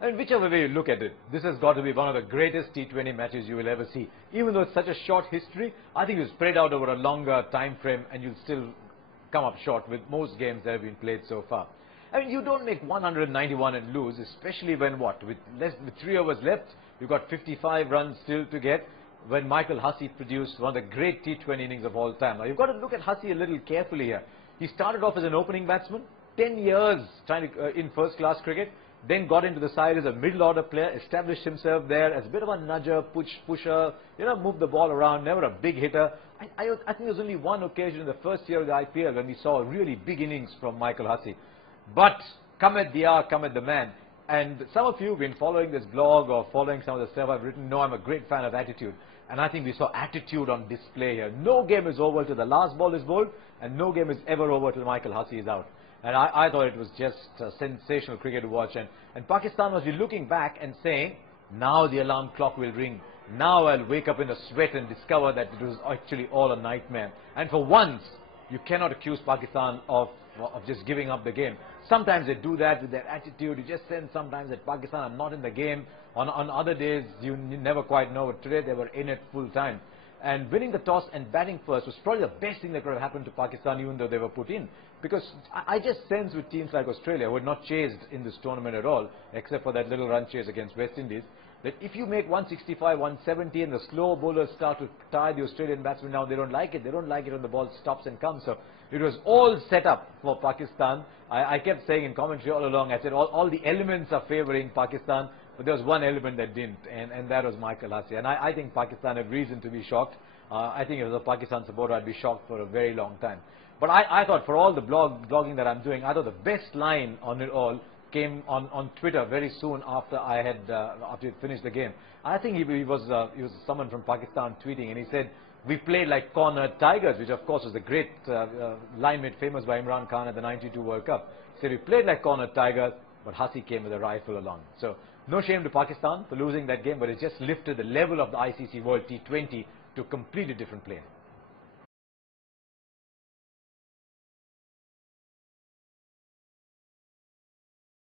And whichever way you look at it, this has got to be one of the greatest T20 matches you will ever see. Even though it's such a short history, I think it's spread out over a longer time frame and you'll still come up short with most games that have been played so far. I mean, you don't make 191 and lose, especially when what? With 3 overs left, you've got 55 runs still to get, when Michael Hussey produced one of the great T20 innings of all time. Now, you've got to look at Hussey a little carefully here. He started off as an opening batsman, 10 years trying to, in first-class cricket, then got into the side as a middle-order player, established himself there as a bit of a nudger, pusher, moved the ball around, never a big hitter. I think there was only one occasion in the first year of the IPL when we saw a really big innings from Michael Hussey. But come at the hour, come at the man. And some of you have been following this blog or following some of the stuff I've written. No, I'm a great fan of attitude. And I think we saw attitude on display here. No game is over till the last ball is bowled, and no game is ever over till Michael Hussey is out. And I thought it was just sensational cricket to watch. And Pakistan must be looking back and saying, now the alarm clock will ring. Now I'll wake up in a sweat and discover that it was actually all a nightmare. And for once, you cannot accuse Pakistan of just giving up the game. Sometimes they do that with their attitude. You just sense sometimes that Pakistan are not in the game. On other days, you never quite know. But today, they were in it full time. And winning the toss and batting first was probably the best thing that could have happened to Pakistan, even though they were put in. Because I just sense with teams like Australia, who had not chased in this tournament at all, except for that little run chase against West Indies, that if you make 165, 170 and the slow bowlers start to tie the Australian batsmen down, they don't like it. They don't like it when the ball stops and comes. So it was all set up for Pakistan. I kept saying in commentary all along, I said all the elements are favouring Pakistan, but there was one element that didn't, and that was Michael Hussey. And I think Pakistan had reason to be shocked. I think if I was a Pakistan supporter, I'd be shocked for a very long time. But I thought for all the blogging that I'm doing, I thought the best line on it all came on Twitter very soon after I had after he finished the game. I think he was someone from Pakistan tweeting, and he said, "We played like cornered tigers," which of course was a great line made famous by Imran Khan at the '92 World Cup. He said, "We played like cornered tigers, but Hussey came with a rifle along." So no shame to Pakistan for losing that game, but it just lifted the level of the ICC World T20 to a completely different plane.